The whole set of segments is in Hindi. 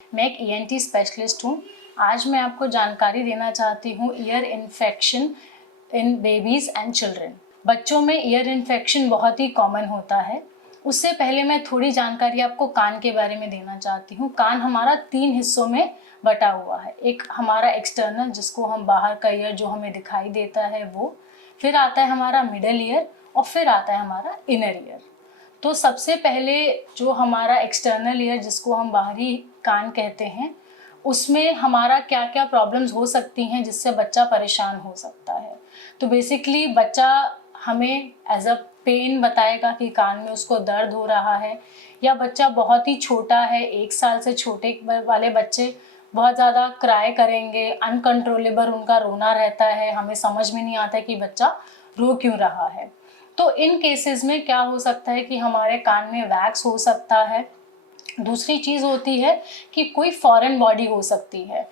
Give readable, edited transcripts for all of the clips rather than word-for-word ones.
मैं एक ईएनटी स्पेशलिस्ट हूँ। आज मैं आपको जानकारी देना चाहती हूँ ear infection in babies and children. बच्चों में ईयर इन्फेक्शन बहुत ही कॉमन होता है। उससे पहले मैं थोड़ी जानकारी आपको कान के बारे में देना चाहती हूँ। कान हमारा 3 हिस्सों में बटा हुआ है। एक हमारा एक्सटर्नल, जिसको हम बाहर का ईयर जो हमें दिखाई देता है वो, फिर आता है हमारा मिडल ईयर और फिर आता है हमारा इनर ईयर। तो सबसे पहले जो हमारा एक्सटर्नल ईयर, जिसको हम बाहरी कान कहते हैं, उसमें हमारा क्या क्या प्रॉब्लम्स हो सकती हैं जिससे बच्चा परेशान हो सकता है। तो बेसिकली बच्चा हमें एज अ पेन बताएगा कि कान में उसको दर्द हो रहा है, या बच्चा बहुत ही छोटा है, 1 साल से छोटे वाले बच्चे बहुत ज़्यादा क्राई करेंगे, अनकंट्रोलेबल उनका रोना रहता है, हमें समझ में नहीं आता कि बच्चा रो क्यों रहा है। तो इन केसेस में क्या हो सकता है कि हमारे कान में वैक्स हो सकता है। दूसरी चीज़ होती है कि कोई फॉरेन बॉडी हो सकती है।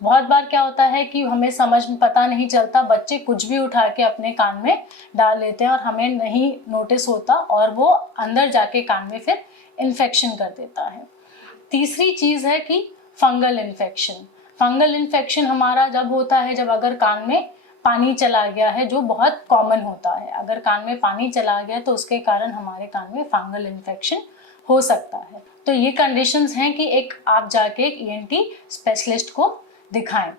बहुत बार क्या होता है कि हमें समझ में पता नहीं चलता, बच्चे कुछ भी उठा के अपने कान में डाल लेते हैं और हमें नहीं नोटिस होता, और वो अंदर जाके कान में फिर इन्फेक्शन कर देता है। तीसरी चीज़ है कि फंगल इन्फेक्शन। फंगल इन्फेक्शन हमारा जब होता है जब अगर कान में पानी चला गया है, जो बहुत कॉमन होता है। अगर कान में पानी चला गया तो उसके कारण हमारे कान में फंगल इन्फेक्शन हो सकता है। तो ये कंडीशंस हैं कि एक आप जाके एक ईएनटी स्पेशलिस्ट को दिखाएं।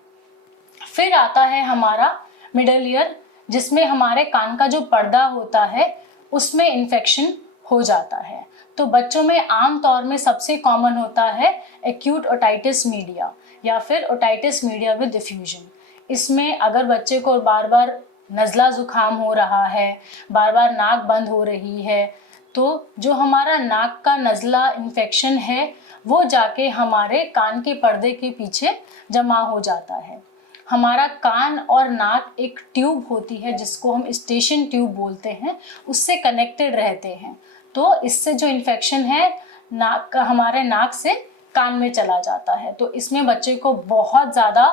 फिर आता है हमारा मिडल ईयर, जिसमें हमारे कान का जो पर्दा होता है उसमें इन्फेक्शन हो जाता है। तो बच्चों में आम तौर में सबसे कॉमन होता है एक्यूट ओटाइटिस मीडिया या फिर ओटाइटिस मीडिया विद डिफ्यूजन। इसमें अगर बच्चे को बार बार नज़ला ज़ुकाम हो रहा है, बार बार नाक बंद हो रही है, तो जो हमारा नाक का नज़ला इन्फेक्शन है वो जाके हमारे कान के पर्दे के पीछे जमा हो जाता है। हमारा कान और नाक एक ट्यूब होती है जिसको हम स्टेशन ट्यूब बोलते हैं, उससे कनेक्टेड रहते हैं। तो इससे जो इन्फेक्शन है नाक का, हमारे नाक से कान में चला जाता है। तो इसमें बच्चे को बहुत ज़्यादा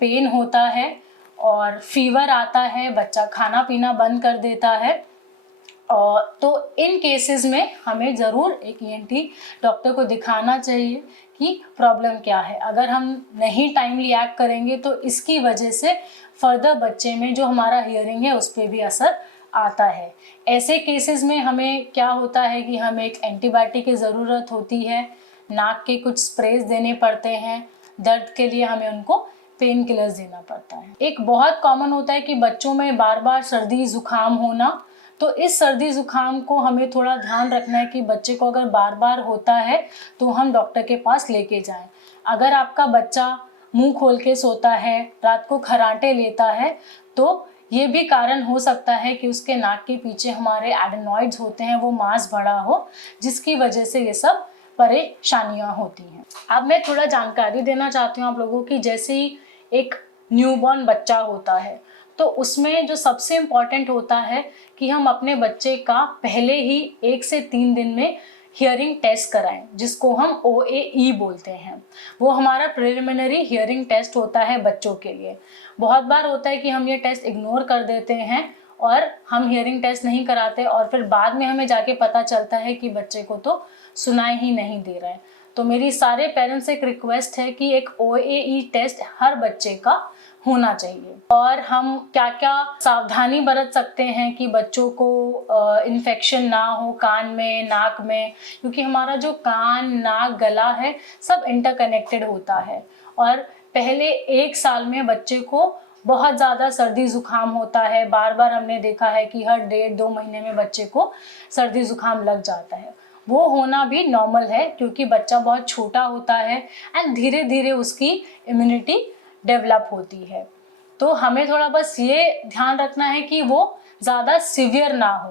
पेन होता है और फीवर आता है, बच्चा खाना पीना बंद कर देता है। तो इन केसेस में हमें ज़रूर एक ईएनटी डॉक्टर को दिखाना चाहिए कि प्रॉब्लम क्या है। अगर हम नहीं टाइमली एक्ट करेंगे तो इसकी वजह से फर्दर बच्चे में जो हमारा हियरिंग है उस पर भी असर आता है। ऐसे केसेस में हमें क्या होता है कि हमें एक एंटीबायोटिक की ज़रूरत होती है, नाक के कुछ स्प्रेज देने पड़ते हैं, दर्द के लिए हमें उनको पेन किलर्स देना पड़ता है। एक बहुत कॉमन होता है कि बच्चों में बार बार सर्दी ज़ुकाम होना। तो इस सर्दी ज़ुकाम को हमें थोड़ा ध्यान रखना है कि बच्चे को अगर बार बार होता है तो हम डॉक्टर के पास लेके जाएं। अगर आपका बच्चा मुंह खोल के सोता है, रात को खर्राटे लेता है, तो ये भी कारण हो सकता है कि उसके नाक के पीछे हमारे एडेनॉइड्स होते हैं, वो मांस बढ़ा हो, जिसकी वजह से ये सब परेशानियां होती हैं। अब मैं थोड़ा जानकारी देना चाहती हूँ आप लोगों की। जैसे ही एक न्यूबॉर्न बच्चा होता है तो उसमें जो सबसे इम्पॉर्टेंट होता है कि हम अपने बच्चे का पहले ही 1 से 3 दिन में हियरिंग टेस्ट कराएं, जिसको हम OAE बोलते हैं। वो हमारा प्रिलिमिनरी हियरिंग टेस्ट होता है बच्चों के लिए। बहुत बार होता है कि हम ये टेस्ट इग्नोर कर देते हैं और हम हियरिंग टेस्ट नहीं कराते, और फिर बाद में हमें जाके पता चलता है कि बच्चे को तो सुनाई ही नहीं दे रहा है। तो मेरी सारे पेरेंट्स से एक रिक्वेस्ट है कि एक OAE टेस्ट हर बच्चे का होना चाहिए। और हम क्या क्या सावधानी बरत सकते हैं कि बच्चों को इन्फेक्शन ना हो कान में, नाक में, क्योंकि हमारा जो कान, नाक, गला है सब इंटरकनेक्टेड होता है। और पहले 1 साल में बच्चे को बहुत ज़्यादा सर्दी ज़ुकाम होता है। बार बार हमने देखा है कि हर 1.5-2 महीने में बच्चे को सर्दी ज़ुकाम लग जाता है। वो होना भी नॉर्मल है क्योंकि बच्चा बहुत छोटा होता है एंड धीरे धीरे उसकी इम्यूनिटी डेवलप होती है। तो हमें थोड़ा बस ये ध्यान रखना है कि वो ज़्यादा सीवियर ना हो।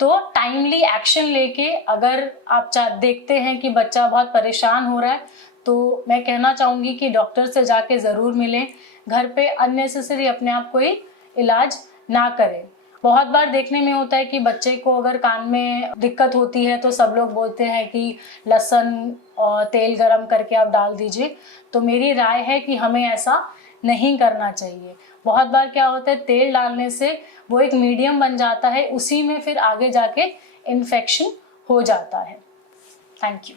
तो टाइमली एक्शन लेके, अगर आप देखते हैं कि बच्चा बहुत परेशान हो रहा है, तो मैं कहना चाहूँगी कि डॉक्टर से जाके ज़रूर मिलें। घर पे अननेसेसरी अपने आप कोई इलाज ना करें। बहुत बार देखने में होता है कि बच्चे को अगर कान में दिक्कत होती है तो सब लोग बोलते हैं कि लहसुन और तेल गरम करके आप डाल दीजिए। तो मेरी राय है कि हमें ऐसा नहीं करना चाहिए। बहुत बार क्या होता है, तेल डालने से वो एक मीडियम बन जाता है, उसी में फिर आगे जाके इन्फेक्शन हो जाता है। Thank you.